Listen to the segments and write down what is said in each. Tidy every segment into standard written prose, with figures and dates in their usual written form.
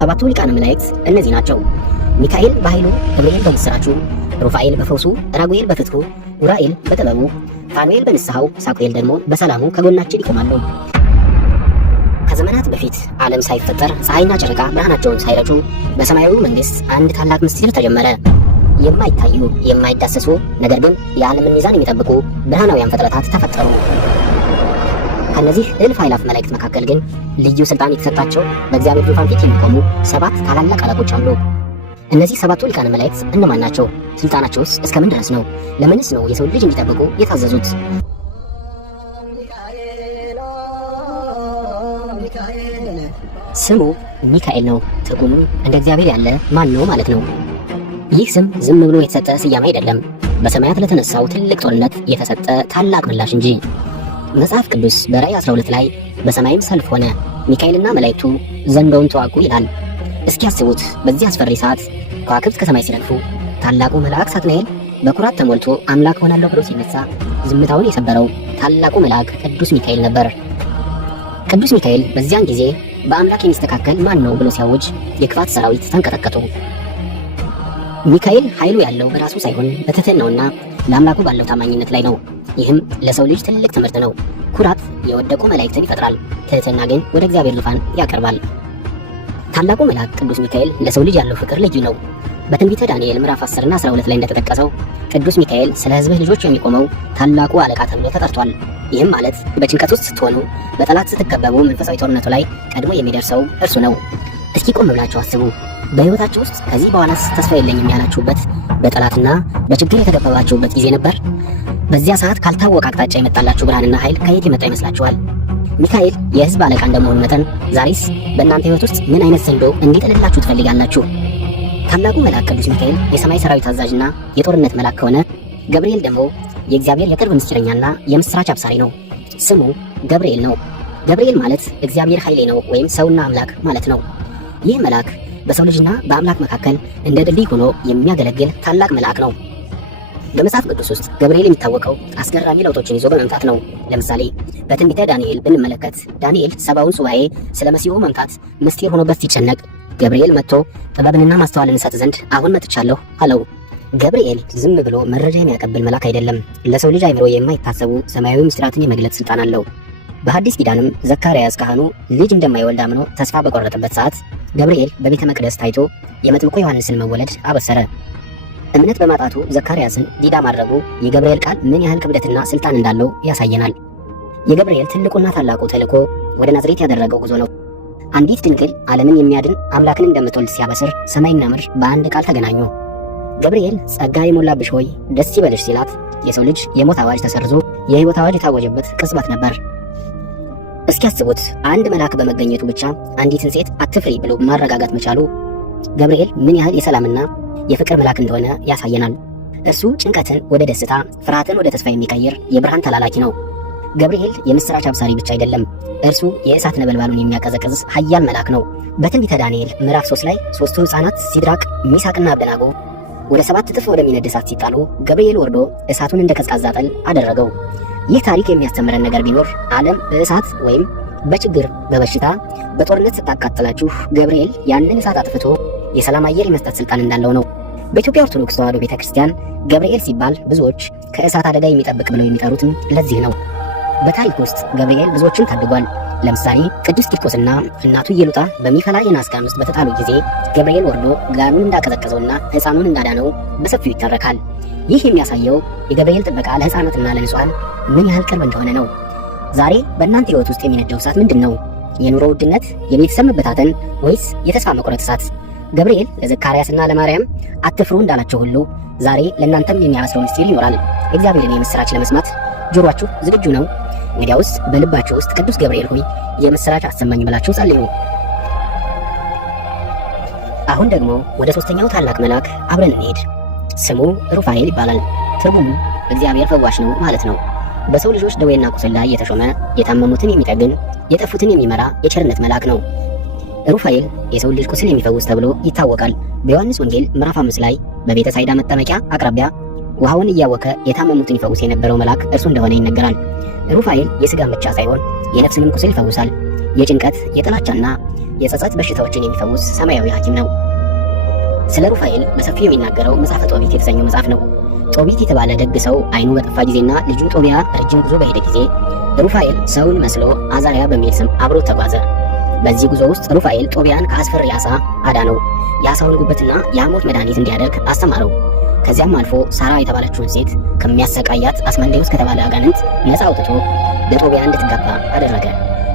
ሰባቱ ሊቃነ መላእክት እነዚህ ናቸው። ሚካኤል በኃይሉ፣ ገብርኤል በምስራቹ፣ ሩፋኤል በፈውሱ፣ ራጉኤል በፍትሑ፣ ኡራኤል በጥበቡ፣ ፋኑኤል በንስሐው፣ ሳቁኤል ደግሞ በሰላሙ ከጎናችን ይቆማሉ። ከዘመናት በፊት ዓለም ሳይፈጠር ፀሐይና ጨረቃ ብርሃናቸውን ሳይረጩ በሰማያዊው መንግሥት አንድ ታላቅ ምስጢር ተጀመረ። የማይታዩ የማይዳሰሱ ነገር ግን የዓለምን ሚዛን የሚጠብቁ ብርሃናውያን ፍጥረታት ተፈጠሩ። ከነዚህ እልፍ አእላፍ መላእክት መካከል ግን ልዩ ስልጣን የተሰጣቸው በእግዚአብሔር ዙፋን ፊት የሚቆሙ 7 ታላላቅ አለቆች አሉ። እነዚህ 7ቱ ሊቃነ መላእክት እነማን ናቸው? ስልጣናቸውስ እስከምን ድረስ ነው? ለምንስ ነው የሰው ልጅ እንዲጠብቁ የታዘዙት? ስሙ ሚካኤል ነው። ትርጉሙ እንደ እግዚአብሔር ያለ ማን ነው ማለት ነው። ይህ ስም ዝም ብሎ የተሰጠ ስያሜ አይደለም፣ በሰማያት ለተነሳው ትልቅ ጦርነት የተሰጠ ታላቅ ምላሽ እንጂ። መጽሐፍ ቅዱስ በራእይ 12 ላይ በሰማይም ሰልፍ ሆነ፣ ሚካኤልና መላእክቱ ዘንዶውን ተዋጉ ይላል። እስኪ ያስቡት፣ በዚህ አስፈሪ ሰዓት ከዋክብት ከሰማይ ሲረግፉ ታላቁ መልአክ ሳጥናኤል በኩራት ተሞልቶ አምላክ ሆናለሁ ብሎ ሲነሳ ዝምታውን የሰበረው ታላቁ መልአክ ቅዱስ ሚካኤል ነበር። ቅዱስ ሚካኤል በዚያን ጊዜ በአምላክ የሚስተካከል ማን ነው ብሎ ሲያውጅ የክፋት ሰራዊት ተንቀጠቀጡ። ሚካኤል ኃይሉ ያለው በራሱ ሳይሆን በትህትናውና ለአምላኩ ባለው ታማኝነት ላይ ነው። ይህም ለሰው ልጅ ትልቅ ትምህርት ነው። ኩራት የወደቁ መላእክትን ይፈጥራል፣ ትህትና ግን ወደ እግዚአብሔር ዙፋን ያቀርባል። ታላቁ መልአክ ቅዱስ ሚካኤል ለሰው ልጅ ያለው ፍቅር ልዩ ነው። በትንቢተ ዳንኤል ምዕራፍ 10 እና 12 ላይ እንደተጠቀሰው ቅዱስ ሚካኤል ስለ ሕዝብህ ልጆች የሚቆመው ታላቁ አለቃ ተብሎ ተጠርቷል። ይህም ማለት በጭንቀት ውስጥ ስትሆኑ፣ በጠላት ስትከበቡ መንፈሳዊ ጦርነቱ ላይ ቀድሞ የሚደርሰው እርሱ ነው። እስኪ ቆም ብላችሁ አስቡ። በሕይወታችሁ ውስጥ ከዚህ በኋላስ ተስፋ የለኝም ያላችሁበት፣ በጠላትና በችግር የተከበባችሁበት ጊዜ ነበር? በዚያ ሰዓት ካልታወቀ አቅጣጫ የመጣላችሁ ብርሃንና ኃይል ከየት የመጣ ይመስላችኋል? ሚካኤል የሕዝብ አለቃ እንደመሆኑ መጠን ዛሬስ በእናንተ ሕይወት ውስጥ ምን አይነት ዘንዶ እንዲጥልላችሁ ትፈልጋላችሁ? ታላቁ መልአክ ቅዱስ ሚካኤል የሰማይ ሰራዊት አዛዥና የጦርነት መልአክ ከሆነ፣ ገብርኤል ደግሞ የእግዚአብሔር የቅርብ ምስጢረኛና የምስራች አብሳሪ ነው። ስሙ ገብርኤል ነው። ገብርኤል ማለት እግዚአብሔር ኃይሌ ነው ወይም ሰውና አምላክ ማለት ነው። ይህ መልአክ በሰው ልጅና በአምላክ መካከል እንደ ድልድይ ሆኖ የሚያገለግል ታላቅ መልአክ ነው። በመጽሐፍ ቅዱስ ውስጥ ገብርኤል የሚታወቀው አስገራሚ ለውጦችን ይዞ በመምጣት ነው። ለምሳሌ በትንቢተ ዳንኤል ብንመለከት ዳንኤል 70ውን ሱባኤ ስለ መሲሁ መምጣት ምስጢር ሆኖበት ሲጨነቅ ገብርኤል መጥቶ ጥበብንና ማስተዋልን እሰጥ ዘንድ አሁን መጥቻለሁ አለው። ገብርኤል ዝም ብሎ መረጃ የሚያቀብል መልአክ አይደለም። ለሰው ልጅ አይምሮ የማይታሰቡ ሰማያዊ ምስጢራትን የመግለጽ ስልጣን አለው። በሐዲስ ኪዳንም ዘካርያስ ካህኑ ልጅ እንደማይወልድ አምኖ ተስፋ በቆረጠበት ሰዓት ገብርኤል በቤተ መቅደስ ታይቶ የመጥምቁ ዮሐንስን መወለድ አበሰረ። እምነት በማጣቱ ዘካርያስን ዲዳ ማድረጉ የገብርኤል ቃል ምን ያህል ክብደትና ስልጣን እንዳለው ያሳየናል። የገብርኤል ትልቁና ታላቁ ተልእኮ ወደ ናዝሬት ያደረገው ጉዞ ነው። አንዲት ድንግል ዓለምን የሚያድን አምላክን እንደምትወልድ ሲያበስር ሰማይና ምድር በአንድ ቃል ተገናኙ። ገብርኤል ጸጋ የሞላብሽ ሆይ ደስ ይበልሽ ሲላት የሰው ልጅ የሞት አዋጅ ተሰርዞ የሕይወት አዋጅ የታወጀበት ቅጽበት ነበር። እስኪ ያስቡት፣ አንድ መልአክ በመገኘቱ ብቻ አንዲትን ሴት አትፍሪ ብሎ ማረጋጋት መቻሉ ገብርኤል ምን ያህል የሰላምና የፍቅር መልአክ እንደሆነ ያሳየናል። እርሱ ጭንቀትን ወደ ደስታ፣ ፍርሃትን ወደ ተስፋ የሚቀይር የብርሃን ተላላኪ ነው። ገብርኤል የምስራች አብሳሪ ብቻ አይደለም፣ እርሱ የእሳት ነበልባሉን የሚያቀዘቅዝ ኃያል መልአክ ነው። በትንቢተ ዳንኤል ምዕራፍ 3 ላይ 3ቱ ሕፃናት ሲድራቅ፣ ሚሳቅና አብደናጎ ወደ 7 እጥፍ ወደሚነድ እሳት ሲጣሉ ገብርኤል ወርዶ እሳቱን እንደ ቀዝቃዛ ጠል አደረገው። ይህ ታሪክ የሚያስተምረን ነገር ቢኖር ዓለም በእሳት ወይም በችግር፣ በበሽታ፣ በጦርነት ስታቃጥላችሁ ገብርኤል ያንን እሳት አጥፍቶ የሰላም አየር የመስጠት ስልጣን እንዳለው ነው። በኢትዮጵያ ኦርቶዶክስ ተዋሕዶ ቤተክርስቲያን ገብርኤል ሲባል ብዙዎች ከእሳት አደጋ የሚጠብቅ ብለው የሚጠሩትም ለዚህ ነው። በታሪክ ውስጥ ገብርኤል ብዙዎችን ታድጓል። ለምሳሌ ቅዱስ ቂርቆስና እናቱ ኢየሉጣ በሚፈላ የናስ ጋን ውስጥ በተጣሉ ጊዜ ገብርኤል ወርዶ ጋኑን እንዳቀዘቀዘውና ሕፃኑን እንዳዳነው በሰፊው ይተረካል። ይህ የሚያሳየው የገብርኤል ጥበቃ ለሕፃናትና ለንጹሐን ምን ያህል ቅርብ እንደሆነ ነው። ዛሬ በእናንተ ሕይወት ውስጥ የሚነደው እሳት ምንድን ነው? የኑሮ ውድነት፣ የቤተሰብ መበታተን ወይስ የተስፋ መቁረጥ እሳት? ገብርኤል ለዘካርያስና ለማርያም አትፍሩ እንዳላቸው ሁሉ ዛሬ ለእናንተም የሚያበስረው ምስጢር ይኖራል። እግዚአብሔርን የምስራች ለመስማት ጆሮአችሁ ዝግጁ ነው? እንግዲያውስ በልባችሁ ውስጥ ቅዱስ ገብርኤል ሆይ የምስራች አሰማኝ ብላችሁ ጸልዩ። አሁን ደግሞ ወደ 3ኛው ታላቅ መልአክ አብረን እንሄድ። ስሙ ሩፋኤል ይባላል። ትርጉሙ እግዚአብሔር ፈዋሽ ነው ማለት ነው። በሰው ልጆች ደዌና ቁስል ላይ የተሾመ የታመሙትን የሚጠግን የጠፉትን የሚመራ የቸርነት መልአክ ነው። ሩፋኤል የሰው ልጅ ቁስል የሚፈውስ ተብሎ ይታወቃል። በዮሐንስ ወንጌል ምዕራፍ 5 ላይ በቤተ ሳይዳ መጠመቂያ አቅራቢያ ውሃውን እያወከ የታመሙትን ይፈውስ የነበረው መልአክ እርሱ እንደሆነ ይነገራል። ሩፋኤል የሥጋን ብቻ ሳይሆን የነፍስንም ቁስል ይፈውሳል። የጭንቀት፣ የጥላቻና የጸጸት በሽታዎችን የሚፈውስ ሰማያዊ ሐኪም ነው። ስለ ሩፋኤል በሰፊው የሚናገረው መጽሐፈ ጦቢት የተሰኘው መጽሐፍ ነው። ጦቢት የተባለ ደግ ሰው ዓይኑ በጠፋ ጊዜና ልጁ ጦቢያ ረጅም ጉዞ በሄደ ጊዜ ሩፋኤል ሰውን መስሎ አዛሪያ በሚል ስም አብሮት ተጓዘ። በዚህ ጉዞ ውስጥ ሩፋኤል ጦቢያን ከአስፈሪ ዓሣ አዳነው። የዓሣውን ጉበትና የሐሞት መድኃኒት እንዲያደርግ አስተማረው። ከዚያም አልፎ ሳራ የተባለችውን ሴት ከሚያሰቃያት አስመንዴዎስ ከተባለ አጋንንት ነፃ አውጥቶ ለጦቢያ እንድትጋባ አደረገ።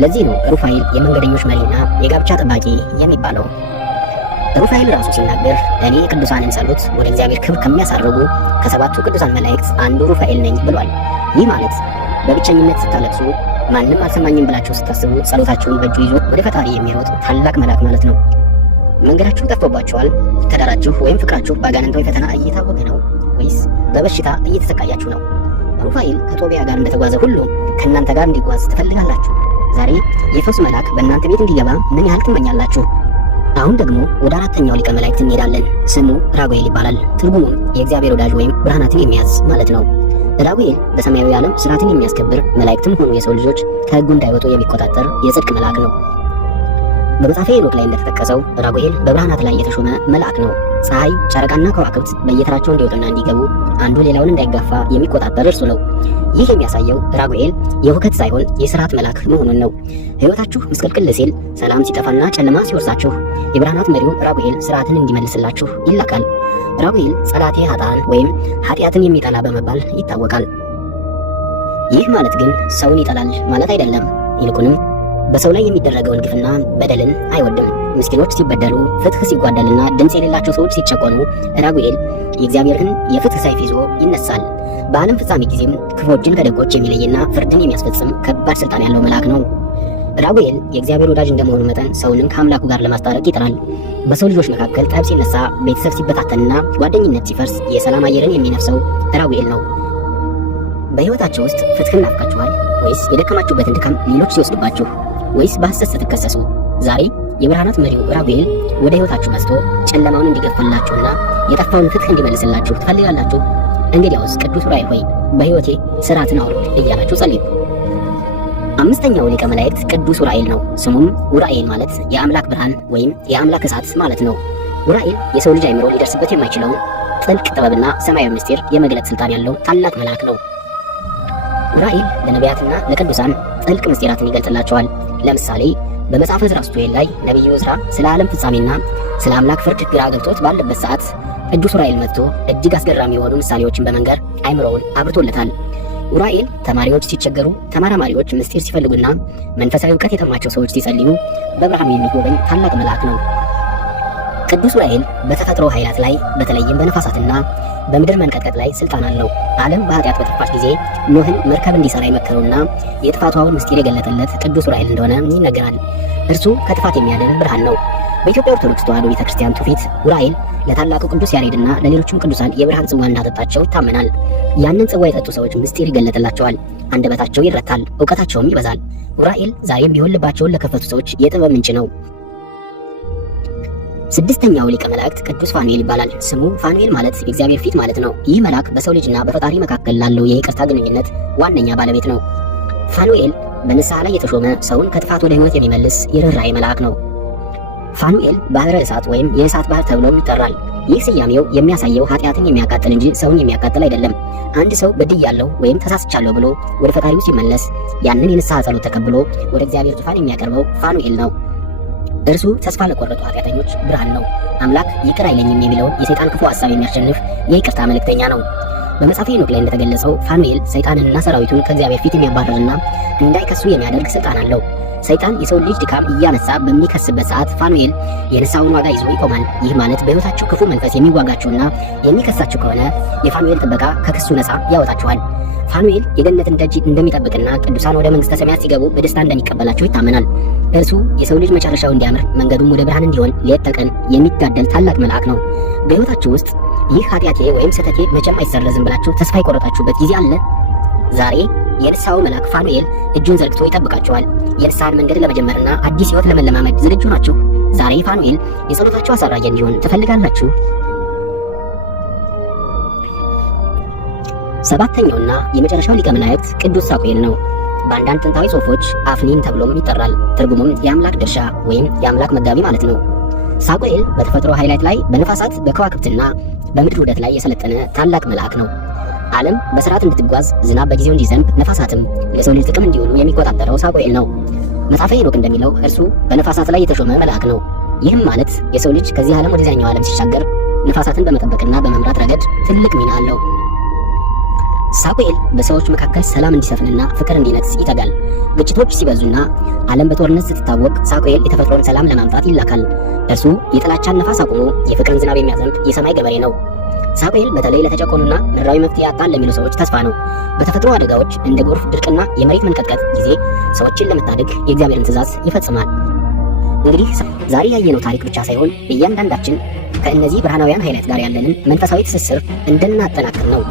ለዚህ ነው ሩፋኤል የመንገደኞች መሪና የጋብቻ ጠባቂ የሚባለው። ሩፋኤል ራሱ ሲናገር እኔ የቅዱሳንን ጸሎት ወደ እግዚአብሔር ክብር ከሚያሳርጉ ከሰባቱ ቅዱሳን መላእክት አንዱ ሩፋኤል ነኝ ብሏል። ይህ ማለት በብቸኝነት ስታለቅሱ፣ ማንም አልሰማኝም ብላችሁ ስታስቡ ጸሎታችሁን በእጁ ይዞ ወደ ፈጣሪ የሚሮጥ ታላቅ መልአክ ማለት ነው። መንገዳችሁ ጠፍቶባችኋል? ትዳራችሁ ወይም ፍቅራችሁ በአጋንንታዊ ፈተና እየታወቀ ነው ወይስ በበሽታ እየተሰቃያችሁ ነው? ሩፋኤል ከጦቢያ ጋር እንደተጓዘ ሁሉ ከእናንተ ጋር እንዲጓዝ ትፈልጋላችሁ? ዛሬ የፈውስ መልአክ በእናንተ ቤት እንዲገባ ምን ያህል ትመኛላችሁ? አሁን ደግሞ ወደ አራተኛው ሊቀ መላእክት እንሄዳለን። ስሙ ራጉኤል ይባላል። ትርጉሙም የእግዚአብሔር ወዳጅ ወይም ብርሃናትን የሚያዝ ማለት ነው። ራጉኤል በሰማያዊ ዓለም ስርዓትን የሚያስከብር፣ መላእክትም ሆኑ የሰው ልጆች ከሕጉ እንዳይወጡ የሚቆጣጠር የጽድቅ መልአክ ነው። በመጽሐፈ ሄኖክ ላይ እንደተጠቀሰው ራጉኤል በብርሃናት ላይ የተሾመ መልአክ ነው። ፀሐይ፣ ጨረቃና ከዋክብት በየተራቸው እንዲወጡና እንዲገቡ፣ አንዱ ሌላውን እንዳይጋፋ የሚቆጣጠር እርሱ ነው። ይህ የሚያሳየው ራጉኤል የሁከት ሳይሆን የሥርዓት መልአክ መሆኑን ነው። ሕይወታችሁ ምስቅልቅል ሲል፣ ሰላም ሲጠፋና ጨለማ ሲወርሳችሁ የብርሃናት መሪው ራጉኤል ሥርዓትን እንዲመልስላችሁ ይላካል። ራጉኤል ጸላቴ ኃጥአን ወይም ኃጢአትን የሚጠላ በመባል ይታወቃል። ይህ ማለት ግን ሰውን ይጠላል ማለት አይደለም። ይልቁንም በሰው ላይ የሚደረገውን ግፍና በደልን አይወድም። ምስኪኖች ሲበደሉ፣ ፍትህ ሲጓደልና ድምፅ የሌላቸው ሰዎች ሲጨቆኑ ራጉኤል የእግዚአብሔርን የፍትህ ሰይፍ ይዞ ይነሳል። በዓለም ፍጻሜ ጊዜም ክፎችን ከደጎች የሚለይና ፍርድን የሚያስፈጽም ከባድ ስልጣን ያለው መልአክ ነው። ራጉኤል የእግዚአብሔር ወዳጅ እንደመሆኑ መጠን ሰውንም ከአምላኩ ጋር ለማስታረቅ ይጥራል። በሰው ልጆች መካከል ጠብ ሲነሳ፣ ቤተሰብ ሲበታተንና ጓደኝነት ሲፈርስ የሰላም አየርን የሚነፍሰው ራጉኤል ነው። በሕይወታቸው ውስጥ ፍትህን ናፍቃችኋል ወይስ የደከማችሁበትን ድካም ሌሎች ሲወስዱባችሁ ወይስ በሐሰት ስትከሰሱ? ዛሬ የብርሃናት መሪው ራጉኤል ወደ ሕይወታችሁ መስቶ ጨለማውን እንዲገፋላችሁና የጠፋውን ፍትህ እንዲመልስላችሁ ትፈልጋላችሁ? እንግዲያውስ ቅዱስ ዑራኤል ሆይ በሕይወቴ ሥርዓትን አውርድ እያላችሁ ጸልዩ። አምስተኛው ሊቀ መላእክት ቅዱስ ዑራኤል ነው። ስሙም ዑራኤል ማለት የአምላክ ብርሃን ወይም የአምላክ እሳት ማለት ነው። ዑራኤል የሰው ልጅ አይምሮ ሊደርስበት የማይችለውን ጥልቅ ጥበብና ሰማያዊ ምስጢር የመግለጥ ስልጣን ያለው ታላቅ መልአክ ነው። ዑራኤል ለነቢያትና ለቅዱሳን ጥልቅ ምስጢራትን ይገልጽላቸዋል። ለምሳሌ በመጽሐፈ ዕዝራ ሱቱኤል ላይ ነቢዩ ዕዝራ ስለ ዓለም ፍጻሜና ስለ አምላክ ፍርድ ግራ ገብቶት ባለበት ሰዓት ቅዱስ ዑራኤል መጥቶ እጅግ አስገራሚ የሆኑ ምሳሌዎችን በመንገር አይምሮውን አብርቶለታል። ዑራኤል ተማሪዎች ሲቸገሩ፣ ተመራማሪዎች ምስጢር ሲፈልጉና መንፈሳዊ እውቀት የተማቸው ሰዎች ሲጸልዩ በብርሃኑ የሚጎበኝ ታላቅ መልአክ ነው። ቅዱስ ዑራኤል በተፈጥሮ ኃይላት ላይ በተለይም በነፋሳትና በምድር መንቀጥቀጥ ላይ ስልጣን አለው። ዓለም በኃጢአት በጠፋች ጊዜ ኖህን መርከብ እንዲሰራ የመከረውና የጥፋቷን ምስጢር የገለጠለት ቅዱስ ዑራኤል እንደሆነ ይነገራል። እርሱ ከጥፋት የሚያድን ብርሃን ነው። በኢትዮጵያ ኦርቶዶክስ ተዋሕዶ ቤተክርስቲያን ትውፊት ዑራኤል ለታላቁ ቅዱስ ያሬድና ለሌሎችም ቅዱሳን የብርሃን ጽዋ እንዳጠጣቸው ይታመናል። ያንን ጽዋ የጠጡ ሰዎች ምስጢር ይገለጥላቸዋል፣ አንደበታቸው ይረታል፣ እውቀታቸውም ይበዛል። ዑራኤል ዛሬም ቢሆን ልባቸውን ለከፈቱ ሰዎች የጥበብ ምንጭ ነው። ስድስተኛው ሊቀ መላእክት ቅዱስ ፋኑኤል ይባላል። ስሙ ፋኑኤል ማለት የእግዚአብሔር ፊት ማለት ነው። ይህ መልአክ በሰው ልጅና በፈጣሪ መካከል ላለው የይቅርታ ግንኙነት ዋነኛ ባለቤት ነው። ፋኑኤል በንስሐ ላይ የተሾመ ሰውን ከጥፋት ወደ ሕይወት የሚመልስ የርኅራኄ መልአክ ነው። ፋኑኤል ባህረ እሳት ወይም የእሳት ባህር ተብሎም ይጠራል። ይህ ስያሜው የሚያሳየው ኃጢአትን የሚያቃጥል እንጂ ሰውን የሚያቃጥል አይደለም። አንድ ሰው በድያለሁ ወይም ተሳስቻለሁ ብሎ ወደ ፈጣሪው ሲመለስ ያንን የንስሐ ጸሎት ተቀብሎ ወደ እግዚአብሔር ዙፋን የሚያቀርበው ፋኑኤል ነው። እርሱ ተስፋ ለቆረጡ ኃጢአተኞች ብርሃን ነው። አምላክ ይቅር አይለኝም የሚለውን የሰይጣን ክፉ ሐሳብ የሚያሸንፍ የይቅርታ መልእክተኛ ነው። በመጽሐፈ ሄኖክ ላይ እንደተገለጸው ፋኑኤል ሰይጣንንና ሰራዊቱን ከእግዚአብሔር ፊት የሚያባርርና እንዳይከሱ የሚያደርግ ስልጣን አለው። ሰይጣን የሰው ልጅ ድካም እያነሳ በሚከስበት ሰዓት ፋኑኤል የንስሐውን ዋጋ ይዞ ይቆማል። ይህ ማለት በሕይወታችሁ ክፉ መንፈስ የሚዋጋችሁና የሚከሳችሁ ከሆነ የፋኑኤል ጥበቃ ከክሱ ነፃ ያወጣችኋል። ፋኑኤል የገነትን ደጅ እንደሚጠብቅና ቅዱሳን ወደ መንግስተ ሰማያት ሲገቡ በደስታ እንደሚቀበላቸው ይታመናል። እርሱ የሰው ልጅ መጨረሻው እንዲያምር መንገዱም ወደ ብርሃን እንዲሆን ሌት ተቀን የሚጋደል ታላቅ መልአክ ነው። በሕይወታችሁ ውስጥ ይህ ኃጢአቴ ወይም ስህተቴ መቼም አይሰረዝም ብላችሁ ተስፋ የቆረጣችሁበት ጊዜ አለ? ዛሬ የንስሐው መልአክ ፋኑኤል እጁን ዘርግቶ ይጠብቃችኋል። የንስሐን መንገድ ለመጀመርና አዲስ ሕይወት ለመለማመድ ዝግጁ ናችሁ? ዛሬ ፋኑኤል የጸሎታችሁ አሳራጊ እንዲሆን ትፈልጋላችሁ? ሰባተኛውና የመጨረሻው ሊቀ መላእክት ቅዱስ ሳሙኤል ነው። በአንዳንድ ጥንታዊ ጽሑፎች አፍኒን ተብሎም ይጠራል። ትርጉሙም የአምላክ ድርሻ ወይም የአምላክ መጋቢ ማለት ነው። ሳሙኤል በተፈጥሮ ኃይላት ላይ በነፋሳት በከዋክብትና በምድር ውደት ላይ የሰለጠነ ታላቅ መልአክ ነው። ዓለም በስርዓት እንድትጓዝ ዝናብ በጊዜው እንዲዘንብ ነፋሳትም ለሰው ልጅ ጥቅም እንዲውሉ የሚቆጣጠረው ሳሙኤል ነው። መጽሐፈ ሄኖክ እንደሚለው እርሱ በነፋሳት ላይ የተሾመ መልአክ ነው። ይህም ማለት የሰው ልጅ ከዚህ ዓለም ወደዚያኛው ዓለም ሲሻገር ነፋሳትን በመጠበቅና በመምራት ረገድ ትልቅ ሚና አለው። ሳሙኤል በሰዎች መካከል ሰላም እንዲሰፍንና ፍቅር እንዲነግስ ይተጋል። ግጭቶች ሲበዙና ዓለም በጦርነት ስትታወቅ ሳሙኤል የተፈጥሮን ሰላም ለማምጣት ይላካል። እርሱ የጥላቻን ነፋስ አቁሞ የፍቅርን ዝናብ የሚያዘንብ የሰማይ ገበሬ ነው። ሳሙኤል በተለይ ለተጨቆኑና ምድራዊ መፍትሄ አጣን ለሚሉ ሰዎች ተስፋ ነው። በተፈጥሮ አደጋዎች እንደ ጎርፍ፣ ድርቅና የመሬት መንቀጥቀጥ ጊዜ ሰዎችን ለመታደግ የእግዚአብሔርን ትእዛዝ ይፈጽማል። እንግዲህ ዛሬ ያየነው ታሪክ ብቻ ሳይሆን እያንዳንዳችን ከእነዚህ ብርሃናውያን ኃይላት ጋር ያለንን መንፈሳዊ ትስስር እንድናጠናክር ነው።